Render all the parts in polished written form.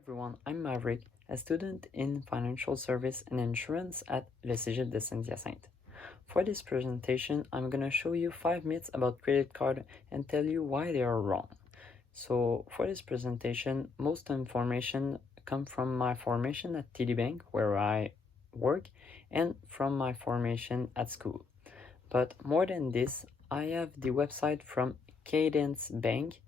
Everyone, I'm Maverick, a student in Financial Service and Insurance at Le Cégep de Saint-Hyacinthe. For this presentation, I'm going to show you 5 myths about credit card and tell you why they are wrong. So for this presentation, most information come from my formation at TD Bank, where I work, and from my formation at school. But more than this, I have the website from Cadence Bank,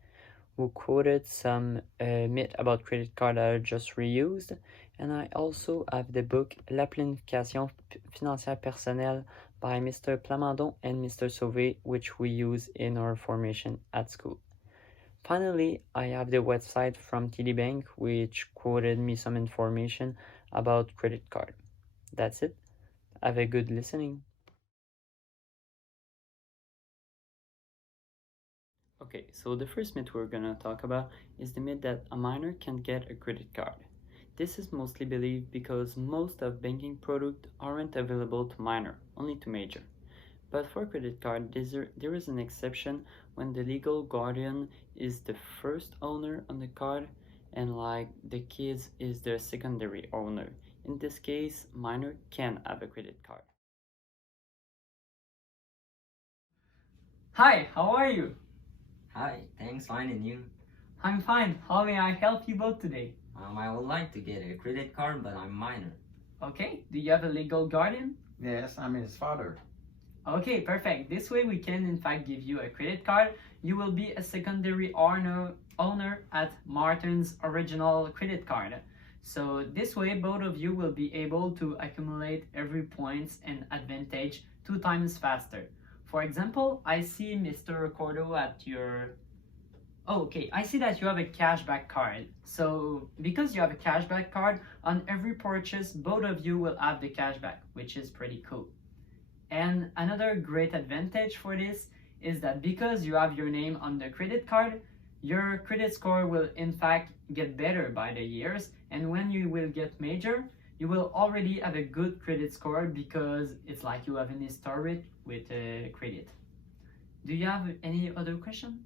who quoted some myth about credit card that I just reused, and I also have the book La planification financière personnelle by Mr. Plamondon and Mr. Sauvé, which we use in our formation at school. Finally, I have the website from TD Bank, which quoted me some information about credit card. That's it. Have a good listening. Okay, so the first myth we're gonna talk about is the myth that a minor can get a credit card. This is mostly believed because most of banking products aren't available to minor, only to major. But for credit card, there is an exception when the legal guardian is the first owner on the card and like the kids is the secondary owner. In this case, minor can have a credit card. Hi, how are you? Hi, thanks, fine, and you? I'm fine. How may I help you both today? I would like to get a credit card, but I'm minor. Okay, do you have a legal guardian? Yes, I'm his father. Okay, perfect. This way we can in fact give you a credit card. You will be a secondary owner at Martin's original credit card. So this way both of you will be able to accumulate every points and advantage 2 times faster. For example, I see Mr. Ricordo at your... Oh, okay, I see that you have a cashback card. So because you have a cashback card, on every purchase, both of you will have the cashback, which is pretty cool. And another great advantage for this is that because you have your name on the credit card, your credit score will in fact get better by the years. And when you will get major, you will already have a good credit score because it's like you have an historic with credit. Do you have any other question?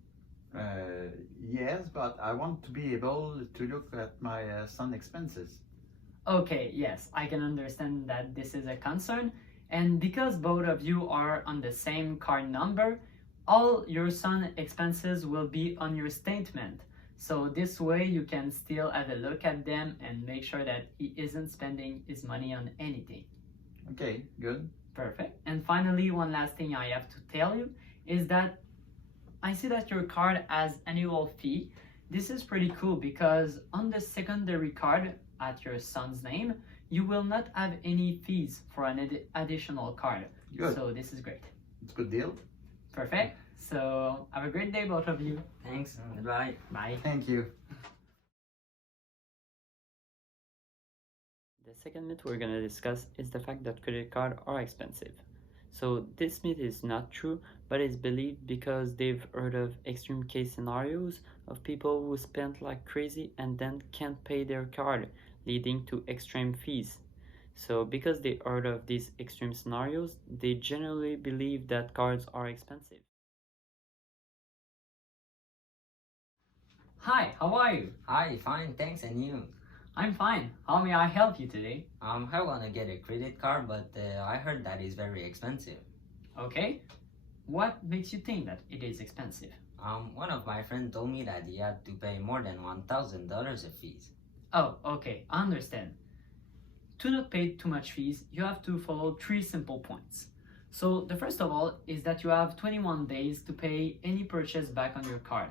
Yes, but I want to be able to look at my son's expenses. Okay, yes, I can understand that this is a concern. And because both of you are on the same card number, all your son's expenses will be on your statement. So this way you can still have a look at them and make sure that he isn't spending his money on anything. Okay, good. Perfect. And finally, one last thing I have to tell you is that I see that your card has annual fee. This is pretty cool because on the secondary card at your son's name, you will not have any fees for an additional card. Good. So this is great. It's a good deal. Perfect. So have a great day, both of you. Thanks, goodbye. Bye. Thank you. The second myth we're going to discuss is the fact that credit cards are expensive. So this myth is not true, but is believed because they've heard of extreme case scenarios of people who spent like crazy and then can't pay their card, leading to extreme fees. So because they heard of these extreme scenarios, they generally believe that cards are expensive. Hi, how are you? Hi, fine, thanks, and you? I'm fine. How may I help you today? I wanna get a credit card, but I heard that is very expensive. Okay. What makes you think that it is expensive? One of my friends told me that he had to pay more than $1,000 of fees. Oh, okay, I understand. To not pay too much fees, you have to follow 3 simple points. So the first of all is that you have 21 days to pay any purchase back on your card.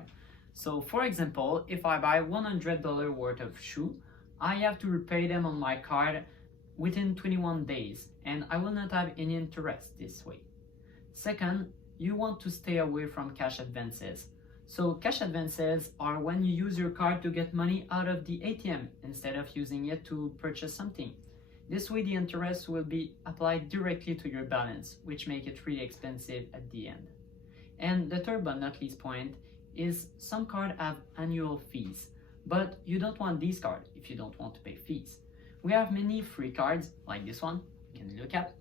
So for example, if I buy $100 worth of shoe, I have to repay them on my card within 21 days and I will not have any interest this way. Second, you want to stay away from cash advances. So cash advances are when you use your card to get money out of the ATM instead of using it to purchase something. This way the interest will be applied directly to your balance, which make it really expensive at the end. And the third but not least point is some cards have annual fees, but you don't want these cards if you don't want to pay fees. We have many free cards like this one, you can look at.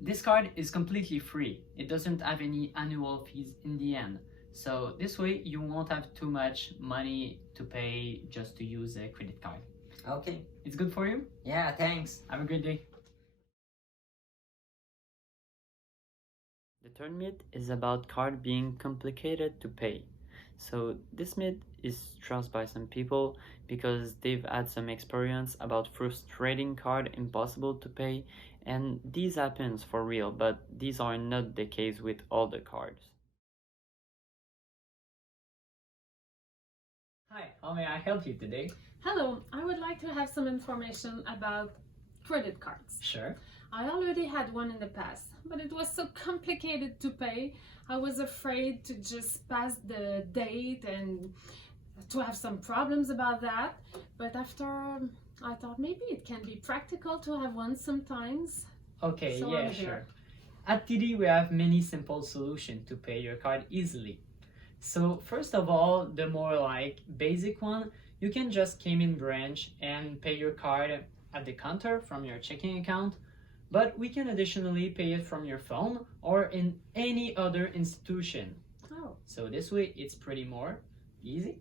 This card is completely free. It doesn't have any annual fees in the end. So this way you won't have too much money to pay just to use a credit card. Okay. It's good for you? Yeah, thanks. Have a good day. The third myth is about card being complicated to pay. So this myth is trusted by some people because they've had some experience about frustrating card impossible to pay, and these happens for real, but these are not the case with all the cards. Hi, how may I help you today? Hello, I would like to have some information about credit cards. Sure. I already had one in the past, but it was so complicated to pay. I was afraid to just pass the date and to have some problems about that. But after I thought maybe it can be practical to have one sometimes. Okay, So yeah, I'm here. sure. At TD, we have many simple solutions to pay your card easily. So first of all, the more like basic one, you can just come in branch and pay your card at the counter from your checking account, but we can additionally pay it from your phone or in any other institution. Oh, So this way it's pretty more easy.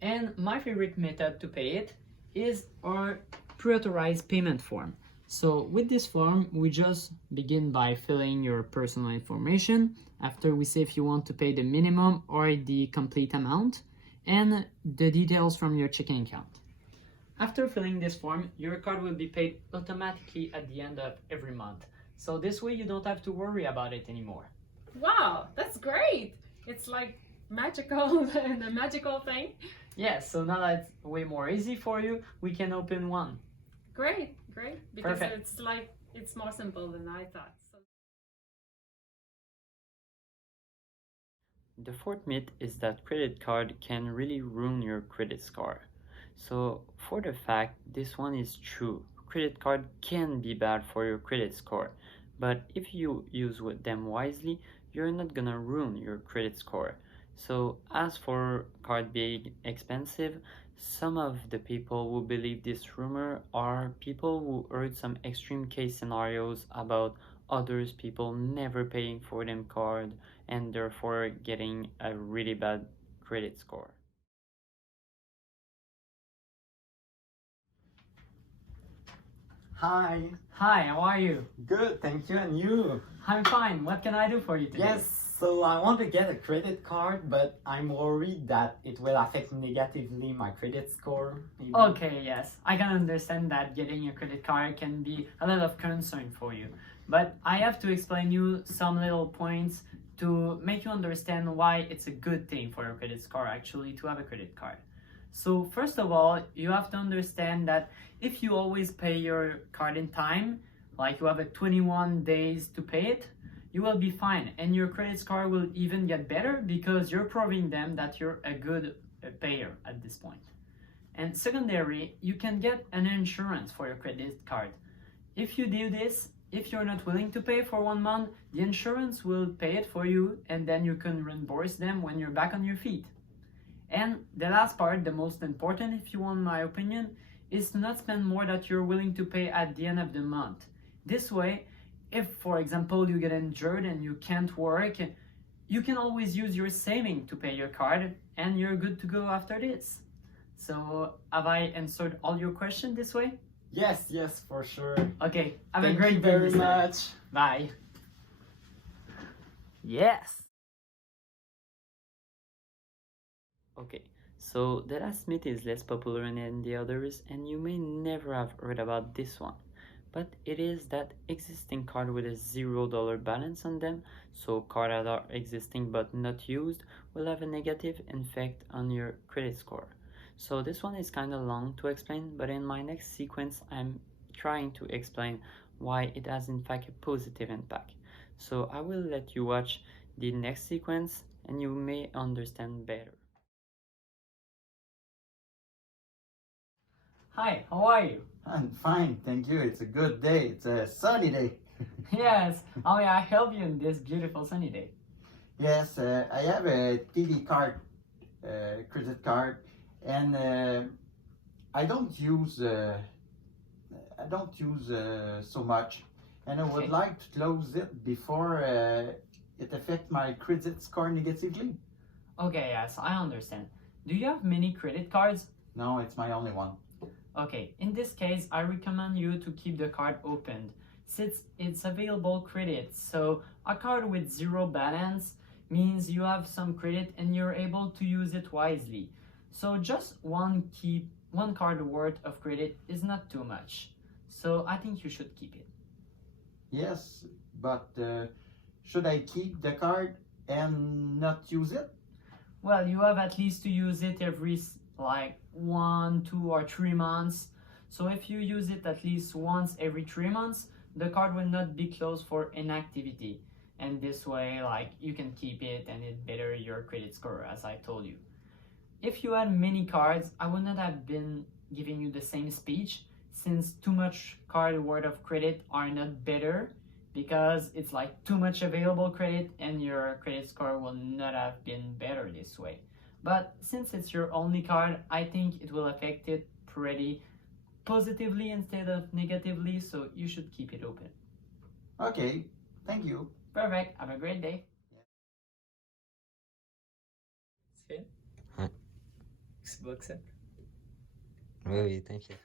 And my favorite method to pay it is our pre-authorized payment form. So with this form, we just begin by filling your personal information. After we say if you want to pay the minimum or the complete amount and the details from your checking account. After filling this form, your card will be paid automatically at the end of every month. So this way you don't have to worry about it anymore. wow, that's great! It's like magical and a magical thing. Yes, so now that it's way more easy for you, we can open one. Great, great, because Perfect. it's more simple than I thought. So. The fourth myth is that credit card can really ruin your credit score. So for the fact this one is true, credit card can be bad for your credit score, but if you use them wisely, you're not gonna ruin your credit score. So as for card being expensive, some of the people who believe this rumor are people who heard some extreme case scenarios about others people never paying for them card and therefore getting a really bad credit score. Hi, Hi, how are you? good, thank you, and you? I'm fine. What can I do for you today? Yes, so I want to get a credit card, but I'm worried that it will affect negatively my credit score. Maybe. Okay, yes. I can understand that getting a credit card can be a lot of concern for you. But I have to explain you some little points to make you understand why it's a good thing for your credit score actually to have a credit card. So first of all, you have to understand that if you always pay your card in time, like you have a 21 days to pay it, you will be fine and your credit score will even get better because you're proving them that you're a good payer at this point. And secondary, you can get an insurance for your credit card. If you do this, if you're not willing to pay for 1 month, the insurance will pay it for you and then you can reimburse them when you're back on your feet. And the last part, the most important if you want my opinion, is to not spend more that you're willing to pay at the end of the month. This way, if for example you get injured and you can't work, you can always use your saving to pay your card and you're good to go after this. So have I answered all your questions this way? Yes, yes, for sure. Okay, have Thank a great you day. very Mr. much. Bye. Yes. Okay, so the last myth is less popular than the others and you may never have heard about this one. But it is that existing card with a $0 balance on them, so cards that are existing but not used, will have a negative effect on your credit score. So this one is kind of long to explain, but in my next sequence I'm trying to explain why it has in fact a positive impact. So I will let you watch the next sequence and you may understand better. Hi, how are you? I'm fine, thank you. It's a good day. It's a sunny day. Yes, how may I help you in this beautiful sunny day? Yes, I have a TD card, credit card, and I don't use so much, and I would Okay. like to close it before it affect my credit score negatively. Okay, yes, I understand. Do you have many credit cards? No, it's my only one. Okay, in this case, I recommend you to keep the card opened since it's available credit. So a card with zero balance means you have some credit and you're able to use it wisely. So just one card worth of credit is not too much. So I think you should keep it. Yes, but should I keep the card and not use it? Well, you have at least to use it every like 1, 2, or 3 months. So if you use it at least once every 3 months, the card will not be closed for inactivity. And this way, like, you can keep it and it better your credit score, as I told you. If you had many cards, I would not have been giving you the same speech, since too much card worth of credit are not better, because it's like too much available credit and your credit score will not have been better this way. But since it's your only card, I think it will affect it pretty positively instead of negatively, so you should keep it open. Okay, thank you. Perfect, have a great day. C'est fait? Ouais. C'est bon que ça? Oui, oui, t'inquiète.